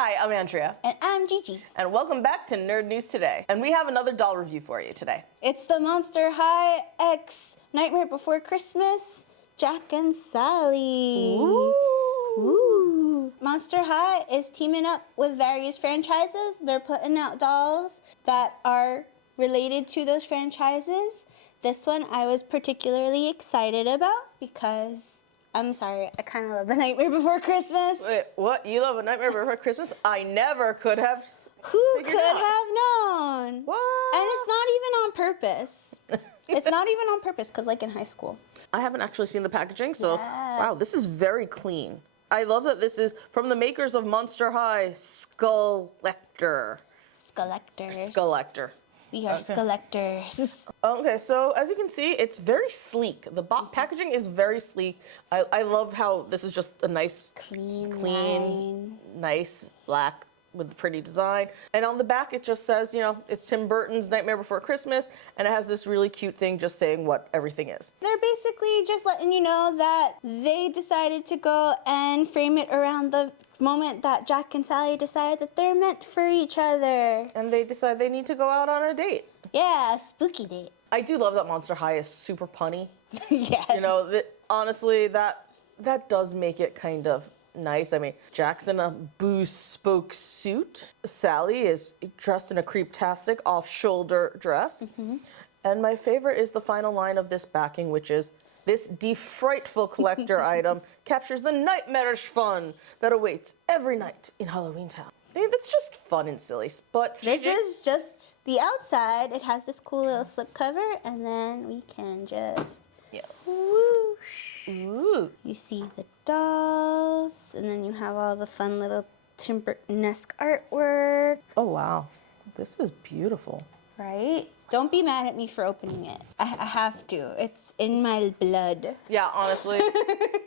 Hi, I'm Andrea. And I'm Gigi. And welcome back to Nerd News Today. And we have another doll review for you today. It's the Monster High X Nightmare Before Christmas, Jack and Sally. Ooh. Monster High is teaming up with various franchises. They're putting out dolls that are related to those franchises. This one I was particularly excited about because, I'm sorry, I kind of love The Nightmare Before Christmas. Wait, what? You love A Nightmare Before Christmas? I never could have Who could have known? What? And it's not even on purpose. It's not even on purpose, because like in high school. I haven't actually seen the packaging, so Yeah. wow, this is very clean. I love that this is from the makers of Monster High, Skullector. Skullectors. Skullector. We are Skullectors. Okay, so as you can see, it's very sleek. The packaging is very sleek. I love how this is just a nice, Clean, nice black with a pretty design. And on the back, it just says, you know, it's Tim Burton's Nightmare Before Christmas, and it has this really cute thing just saying what everything is. They're basically just letting you know that they decided to go and frame it around the moment that Jack and Sally decided that they're meant for each other. And they decide they need to go out on a date. Yeah, a spooky date. I do love that Monster High is super punny. Yes. You know, honestly, that does make it kind of nice. I mean, Jack's in a bespoke suit. Sally is dressed in a creeptastic off-shoulder dress. And my favorite is the final line of this backing, which is, "This defrightful collector item captures the nightmarish fun that awaits every night in Halloween Town." I mean, that's just fun and silly, but This is just the outside. It has this cool little slip cover, and then we can just whoosh. Ooh. You see the dolls, and then you have all the fun little Tim Burton-esque artwork. Oh wow, this is beautiful. Right? Don't be mad at me for opening it. I have to. It's in my blood. Yeah, honestly,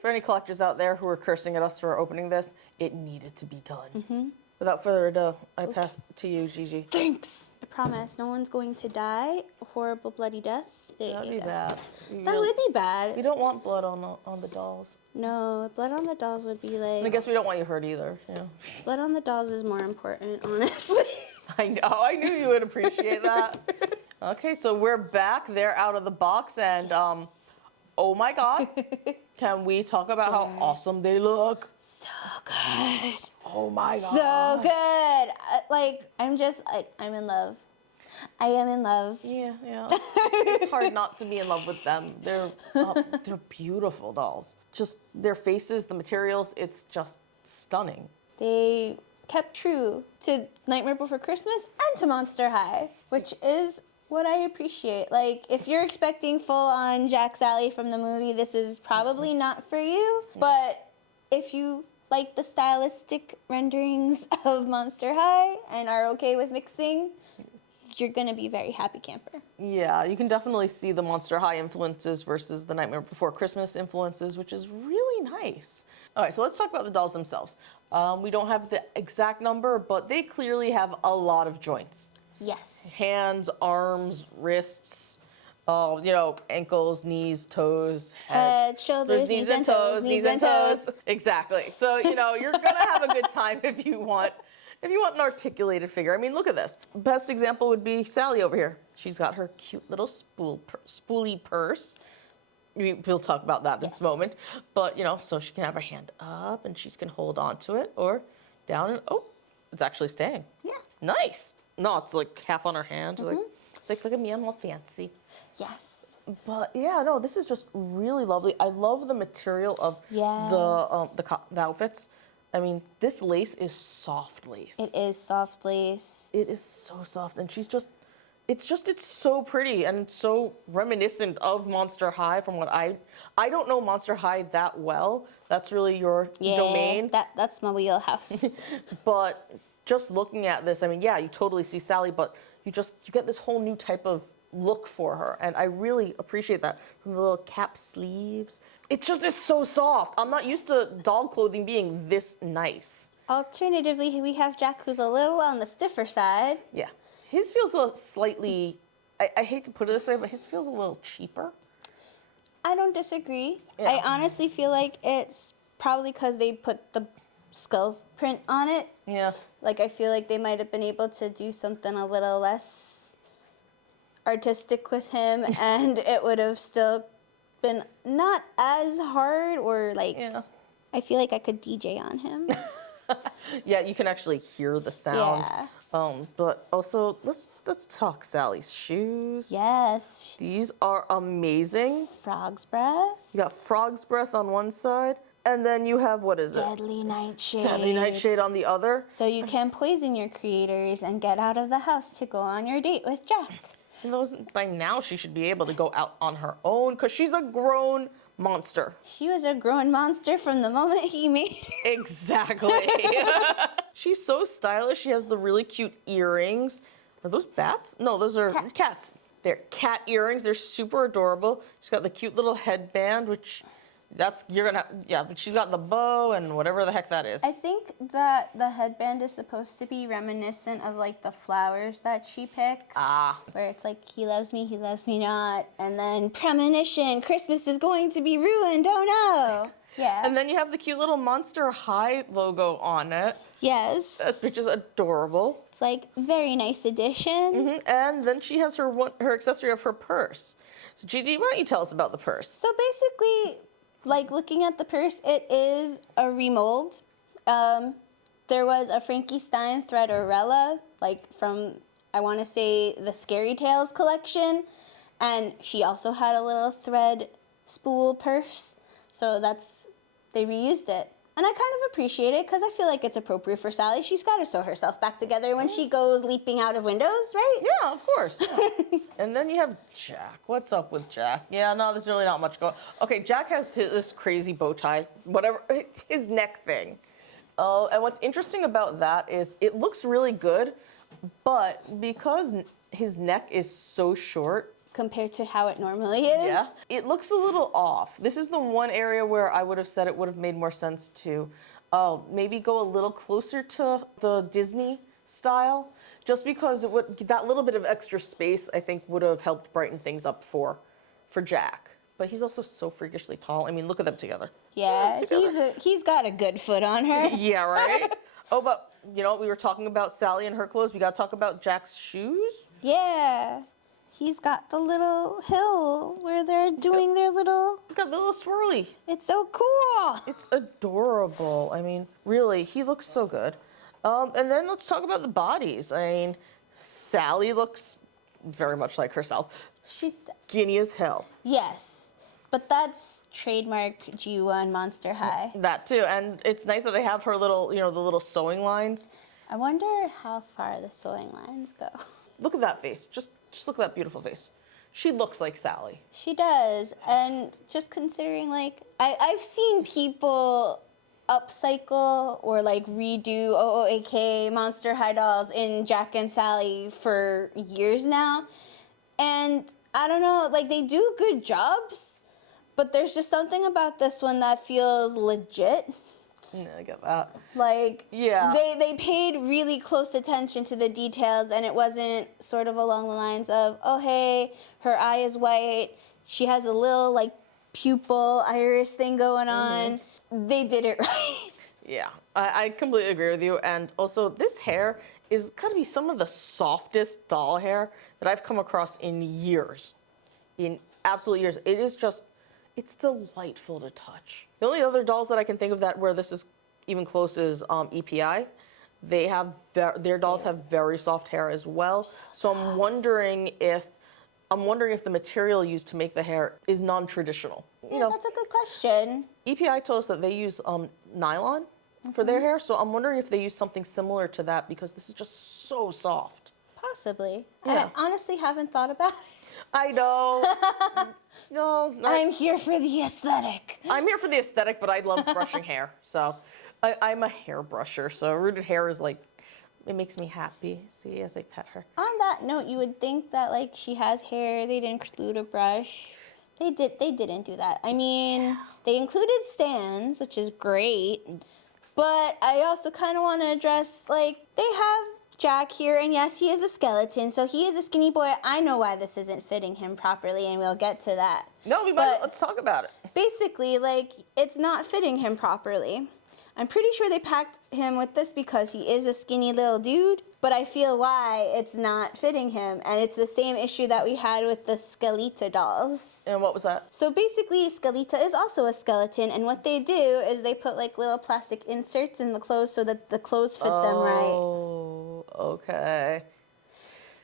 for any collectors out there who are cursing at us for opening this, it needed to be done. Without further ado, I pass it to you, Gigi. Thanks. I promise, no one's going to die a horrible, bloody death. There That'd you be go. bad. That would be bad. You don't want blood on the dolls. No, blood on the dolls would be like. And I guess we don't want you hurt either. Yeah. Blood on the dolls is more important, honestly. I know. I knew you would appreciate that. Okay, so we're back. They're out of the box, and oh my God, can we talk about how awesome they look? So good. Oh my God. So good. I'm in love. I am in love. Yeah. It's hard not to be in love with them. They're beautiful dolls. Just their faces, the materials, it's just stunning. They kept true to Nightmare Before Christmas and to Monster High, which is what I appreciate. Like, if you're expecting full-on Jack Sally from the movie, this is probably not for you. But if you like the stylistic renderings of Monster High and are okay with mixing, you're gonna be a very happy camper. Yeah, you can definitely see the Monster High influences versus the Nightmare Before Christmas influences, which is really nice. All right, so let's talk about the dolls themselves. We don't have the exact number, but they clearly have a lot of joints. Yes. Hands, arms, wrists, ankles, knees, toes, Head, shoulders, knees and toes, knees and toes. Exactly. So, you're gonna have a good time if you want an articulated figure. I mean, look at this. Best example would be Sally over here. She's got her cute little spoolie purse. We'll talk about that in a moment. But, so she can have her hand up and she can hold on to it, or down and, it's actually staying. Yeah. Nice. No, it's like half on her hand. It's like, look at me, I'm all fancy. Yes. But yeah, no, this is just really lovely. I love the material of the outfits. I mean, this lace is soft lace. It is soft lace. It is so soft, and it's so pretty and so reminiscent of Monster High. From what I don't know Monster High that well. That's really your domain. That's my wheelhouse. But just looking at this, I mean, yeah, you totally see Sally, but you get this whole new type of look for her, and I really appreciate that. From the little cap sleeves, it's so soft. I'm not used to doll clothing being this nice. Alternatively, we have Jack, who's a little on the stiffer side. Yeah, his feels a slightly, I hate to put it this way, but his feels a little cheaper. I don't disagree. Yeah. I honestly feel like it's probably because they put the skull print on it Yeah. Like, I feel like they might have been able to do something a little less artistic with him, and it would have still been not as hard, or like, Yeah. I feel like I could DJ on him. Yeah, you can actually hear the sound. Yeah. But also, let's talk Sally's shoes. Yes. These are amazing. Frog's breath. You got Frog's Breath on one side, and then you have, what is it? Deadly nightshade. Deadly Nightshade on the other. So you can poison your creators and get out of the house to go on your date with Jack. And by now, she should be able to go out on her own because she's a grown monster. She was a grown monster from the moment he made her. Exactly. She's so stylish. She has the really cute earrings. Are those bats? No, those are cats. They're cat earrings. They're super adorable. She's got the cute little headband, which but she's got the bow and whatever the heck that is. I think that the headband is supposed to be reminiscent of like the flowers that she picks. Ah. Where it's like, he loves me not. And then premonition, Christmas is going to be ruined, oh no. Yeah. And then you have the cute little Monster High logo on it. Yes. Which is adorable. It's like, very nice addition. And then she has her accessory of her purse. So Gigi, why don't you tell us about the purse? So basically, like, looking at the purse, it is a remold. There was a Frankenstein threadorella, like from, I want to say, the Scary Tales collection. And she also had a little thread spool purse. So they reused it. And I kind of appreciate it because I feel like it's appropriate for Sally. She's got to sew herself back together when she goes leaping out of windows, right? Yeah, of course. Yeah. And then you have Jack. What's up with Jack? Yeah, no, there's really not much going on. Okay, Jack has this crazy bow tie, whatever, his neck thing. And what's interesting about that is it looks really good, but because his neck is so short, Compared to how it normally is. yeah, it looks a little off. This is the one area where I would have said it would have made more sense to maybe go a little closer to the Disney style, just because that little bit of extra space I think would have helped brighten things up for Jack. But he's also so freakishly tall. I mean, look at them together. Yeah, he's got a good foot on her. Yeah, right? Oh, but you know, we were talking about Sally and her clothes. We got to talk about Jack's shoes. Yeah. He's got the little hill where they're doing their little... He's got the little swirly. It's so cool. It's adorable. I mean, really, he looks so good. And then let's talk about the bodies. I mean, Sally looks very much like herself. Skinny as hell. Yes, but that's trademark G1 Monster High. That too. And it's nice that they have her little, the little sewing lines. I wonder how far the sewing lines go. Look at that face. Just look at that beautiful face. She looks like Sally. She does. And just considering, like, I've seen people upcycle or, like, redo OOAK Monster High dolls in Jack and Sally for years now. And I don't know, like, they do good jobs, but there's just something about this one that feels legit. Yeah, I get that. Like, yeah, they paid really close attention to the details, and it wasn't sort of along the lines of, oh, hey, her eye is white, she has a little, like, pupil iris thing going on. They did it right. Yeah, I completely agree with you. And also, this hair is gotta be some of the softest doll hair that I've come across in years. In absolute years. It is just, it's delightful to touch. The only other dolls that I can think of where this is even close is EPI. They have their dolls have very soft hair as well. So I'm wondering if the material used to make the hair is non-traditional. Yeah, that's a good question. EPI told us that they use nylon for their hair, so I'm wondering if they use something similar to that because this is just so soft. Possibly. Yeah. I honestly haven't thought about it. I know. No, I'm here for the aesthetic. I'm here for the aesthetic, but I love brushing hair. So I'm a hair brusher. So rooted hair is like, it makes me happy. See, as I pet her. On that note, you would think that like she has hair, they'd include a brush. They didn't do that. I mean, they included stands, which is great. But I also kind of want to address, like, they have Jack here, and yes, he is a skeleton, so he is a skinny boy. I know why this isn't fitting him properly, and we'll get to that. No, let's talk about it. Basically, like, it's not fitting him properly. I'm pretty sure they packed him with this because he is a skinny little dude, but I feel why it's not fitting him. And it's the same issue that we had with the Skullector dolls. And what was that? So basically, Skullector is also a skeleton, and what they do is they put like little plastic inserts in the clothes so that the clothes fit them right. Oh, okay.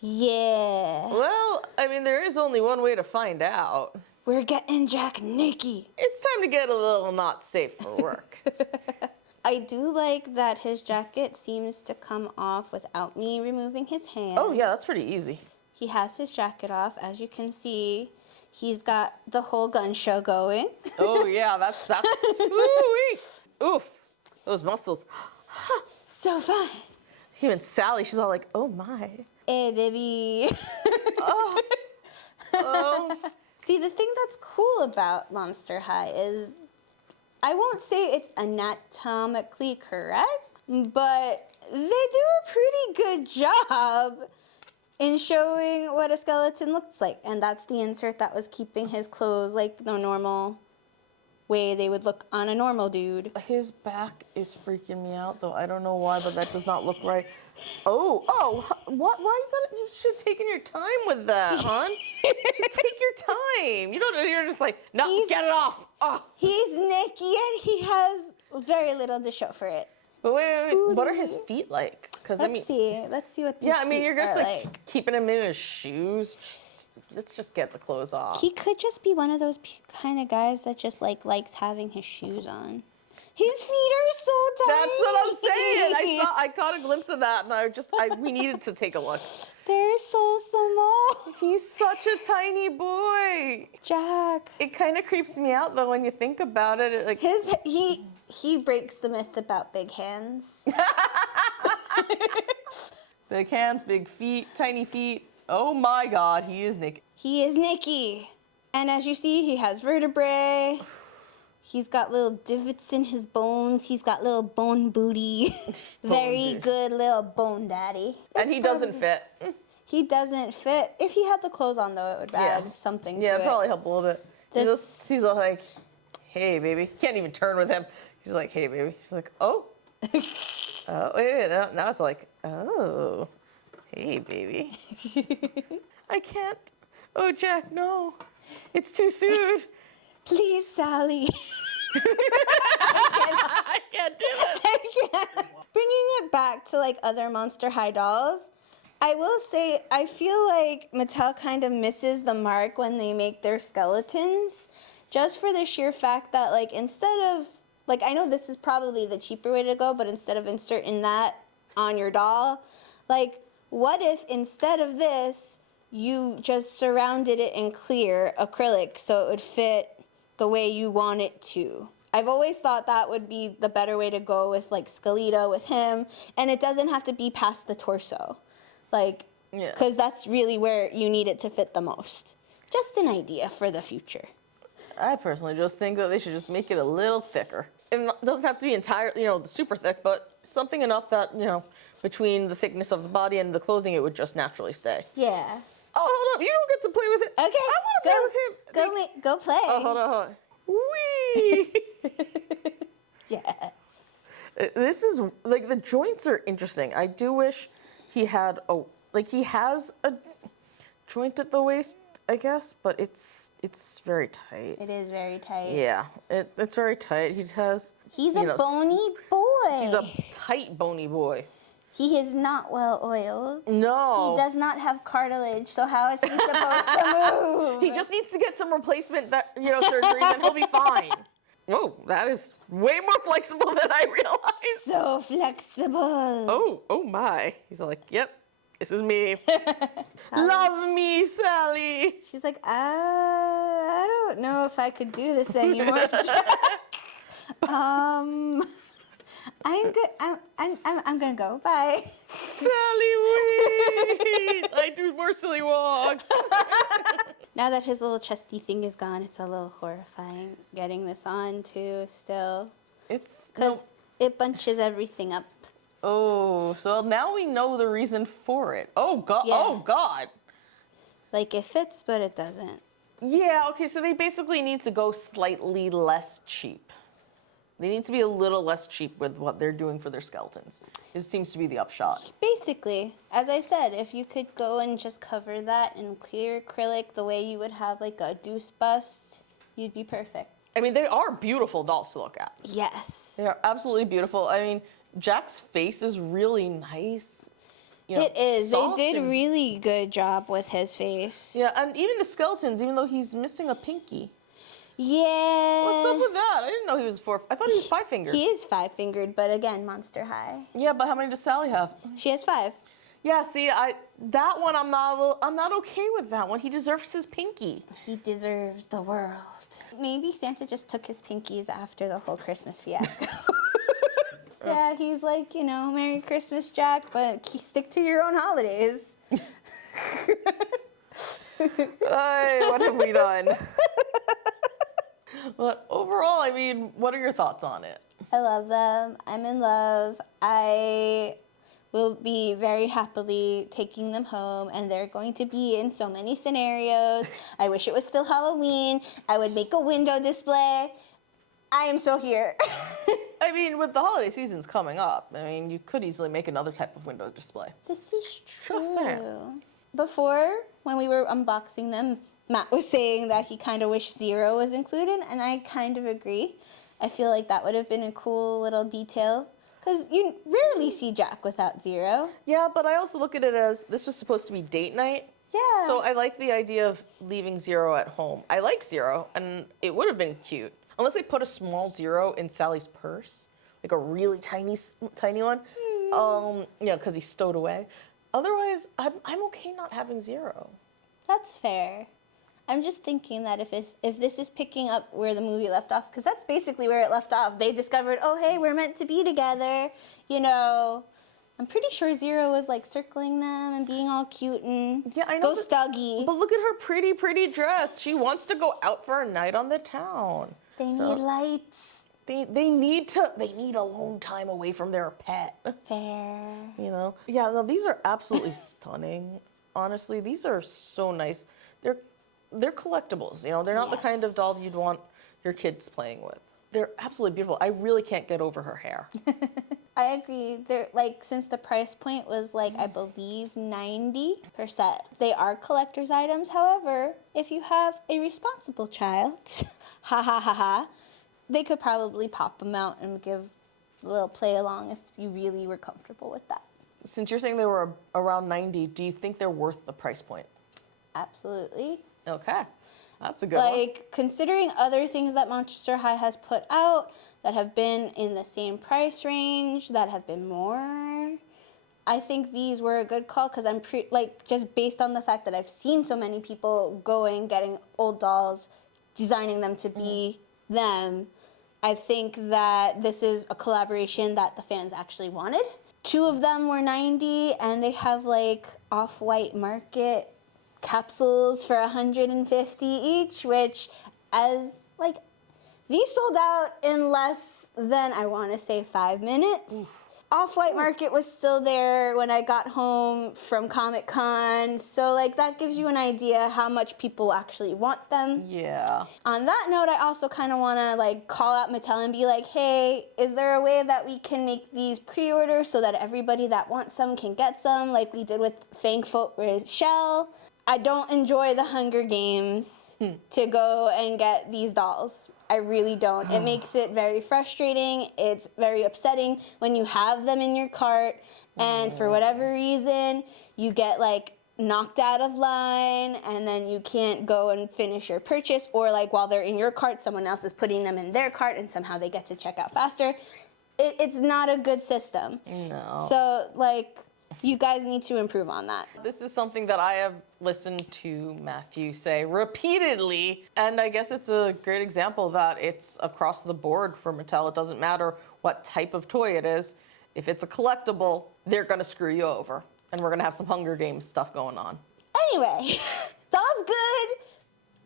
Yeah. Well, I mean, there is only one way to find out. We're getting Jack naked. It's time to get a little not safe for work. I do like that his jacket seems to come off without me removing his hands. Oh, yeah, that's pretty easy. He has his jacket off. As you can see, he's got the whole gun show going. Oh, yeah, that's ooh-wee. Oof, those muscles. So fun. Even Sally, she's all like, oh, my. Hey, baby. Oh. Oh. See, the thing that's cool about Monster High is, I won't say it's anatomically correct, but they do a pretty good job in showing what a skeleton looks like. And that's the insert that was keeping his clothes like the normal way they would look on a normal dude. His back is freaking me out, though. I don't know why, but that does not look right. Oh, what? Why you should have taken your time with that, hon. Just take your time. You're just like, no, get it off. Oh. He's naked and he has very little to show for it. But wait, what are his feet like? Because Let's see what these yeah, I mean, you're just are like keeping him in his shoes. Let's just get the clothes off. He could just be one of those kind of guys that just likes having his shoes on. His feet are so tiny. That's what I'm saying. I caught a glimpse of that, and we needed to take a look. They're so small. He's such a tiny boy. Jack. It kind of creeps me out though when you think about it. He breaks the myth about big hands. Big hands, big feet, tiny feet. Oh my God, he is naked. He is Nicky. And as you see, he has vertebrae. He's got little divots in his bones. He's got little bone booty. Very good little bone daddy. And he doesn't fit. He doesn't fit. If he had the clothes on, though, it would add something to it. Yeah, it'd probably help a little bit. He's all like, hey, baby. He can't even turn with him. He's like, hey, baby. She's like, oh. Oh, wait. Now it's like, oh. Hey, baby. I can't. Oh, Jack, no. It's too soon. Please, Sally. I can't do it. I can't. Bringing it back to other Monster High dolls, I will say I feel like Mattel kind of misses the mark when they make their skeletons, just for the sheer fact that instead of I know this is probably the cheaper way to go, but instead of inserting that on your doll, what if instead of this you just surrounded it in clear acrylic so it would fit the way you want it to? I've always thought that would be the better way to go with Skullector with him, and it doesn't have to be past the torso, because that's really where you need it to fit the most. Just an idea for the future. I personally just think that they should just make it a little thicker. It doesn't have to be super thick, but something enough that, between the thickness of the body and the clothing, it would just naturally stay. Yeah. Oh, hold up. You don't get to play with it. Okay. I want to play with him. Go play. Oh, hold on. Whee! Yes. This is, the joints are interesting. I do wish he had he has a joint at the waist, I guess, but it's very tight. It is very tight. Yeah, it's very tight. He's a bony boy. He's a tight, bony boy. He is not well oiled. No. He does not have cartilage, so how is he supposed to move? He just needs to get some replacement surgery, and he'll be fine. Whoa, that is way more flexible than I realized. So flexible. Oh my. He's like, yep, this is me. Love me, Sally. She's like, I don't know if I could do this anymore. I'm good. I'm gonna go. Bye. Sally, wait! I do more silly walks. Now that his little chesty thing is gone, it's a little horrifying getting this on too. Still, because it bunches everything up. Oh, so now we know the reason for it. Oh God! Yeah. Oh God! It fits, but it doesn't. Yeah. Okay. So they basically need to go slightly less cheap. They need to be a little less cheap with what they're doing for their skeletons. It seems to be the upshot. Basically, as I said, if you could go and just cover that in clear acrylic the way you would have like a Deuce bust, you'd be perfect. I mean, they are beautiful dolls to look at. Yes. They are absolutely beautiful. I mean, Jack's face is really nice. You know, It is. They soft did and- really good job with his face. Yeah, and even the skeletons, even though he's missing a pinky. Yeah. What's up with that? I didn't know he was I thought he was 5-fingered. He is 5-fingered, but again, Monster High. Yeah, but how many does Sally have? She has 5. Yeah, see, that one I'm not okay with that one. He deserves his pinky. He deserves the world. Maybe Santa just took his pinkies after the whole Christmas fiasco. Yeah, he's like, you know, Merry Christmas, Jack, but stick to your own holidays. Ay, what have we done? But overall, I mean, what are your thoughts on it? I love them. I'm in love. I will be very happily taking them home, and they're going to be in so many scenarios. I wish it was still Halloween. I would make a window display. I am so here. I mean, with the holiday seasons coming up, I mean, you could easily make another type of window display. This is true. Just saying. Before, when we were unboxing them, Matt was saying that he kind of wished Zero was included, and I kind of agree. I feel like that would have been a cool little detail, because you rarely see Jack without Zero. Yeah, but I also look at it as this was supposed to be date night. Yeah. So I like the idea of leaving Zero at home. I like Zero, and it would have been cute. Unless they put a small Zero in Sally's purse, like a really tiny one. Yeah, because he's stowed away. Otherwise, I'm okay not having Zero. That's fair. I'm just thinking that if this is picking up where the movie left off, because that's basically where it left off. They discovered, oh, hey, we're meant to be together. You know, I'm pretty sure Zero was like circling them and being all cute and Yeah, I know, ghost doggy. But look at her pretty dress. She wants to go out for a night on the town. They need lights. They need alone time away from their pet. Fair. You know? Yeah, no, these are absolutely stunning. Honestly, these are so nice. They're collectibles, you know? They're not the kind of Yes. doll you'd want your kids playing with. They're absolutely beautiful. I really can't get over her hair. I agree. They're like, since the price point was like, I believe 90%. They are collector's items. However, if you have a responsible child, ha ha ha ha, they could probably pop them out and give a little play along if you really were comfortable with that. Since you're saying they were around 90, do you think they're worth the price point? Absolutely. Okay. That's a good one. Like, considering other things that Monster High has put out that have been in the same price range, that have been more, I think these were a good call, because I'm just based on the fact that I've seen so many people going, getting old dolls, designing them to be them, I think that this is a collaboration that the fans actually wanted. 2 of them were 90, and they have like off-white market capsules for 150 each, which these sold out in less than, I want to say, 5 minutes. Oof. Off-White Market was still there when I got home from Comic-Con, so like that gives you an idea how much people actually want them. Yeah. On that note, I also kind of want to like call out Mattel and be like, hey, is there a way that we can make these pre-orders so that everybody that wants some can get some, like we did with Fangfoot Rochelle? I don't enjoy the Hunger Games to go and get these dolls. I really don't. It makes it very frustrating. It's very upsetting when you have them in your cart and for whatever reason you get like knocked out of line and then you can't go and finish your purchase, or like while they're in your cart someone else is putting them in their cart and somehow they get to check out faster. It's not a good system. No. So like, you guys need to improve on that. This is something that I have listened to Matthew say repeatedly, and I guess it's a great example that it's across the board for Mattel. It doesn't matter what type of toy it is. If it's a collectible, they're gonna screw you over, and we're gonna have some Hunger Games stuff going on. Anyway, dolls good.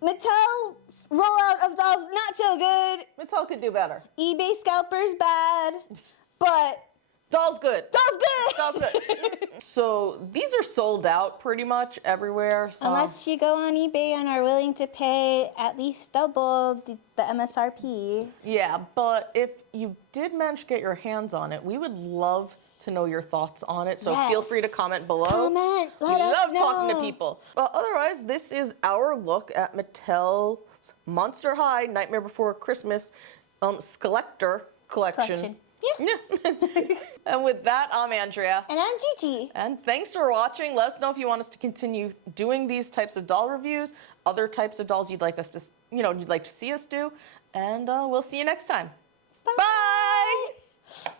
Mattel rollout of dolls not so good. Mattel could do better. eBay scalpers bad, but Doll's good. Doll's good. Doll's good. So these are sold out pretty much everywhere. So. Unless you go on eBay and are willing to pay at least double the MSRP. Yeah, but if you did manage to get your hands on it, we would love to know your thoughts on it. So feel free to comment below. Comment. Let We us love know. talking to people. But otherwise, this is our look at Mattel's Monster High Nightmare Before Christmas Skullector collection. Yeah. And with that, I'm Andrea. And I'm Gigi. And thanks for watching. Let us know if you want us to continue doing these types of doll reviews, other types of dolls you'd like us to, you'd like to see us do. And we'll see you next time. Bye. Bye.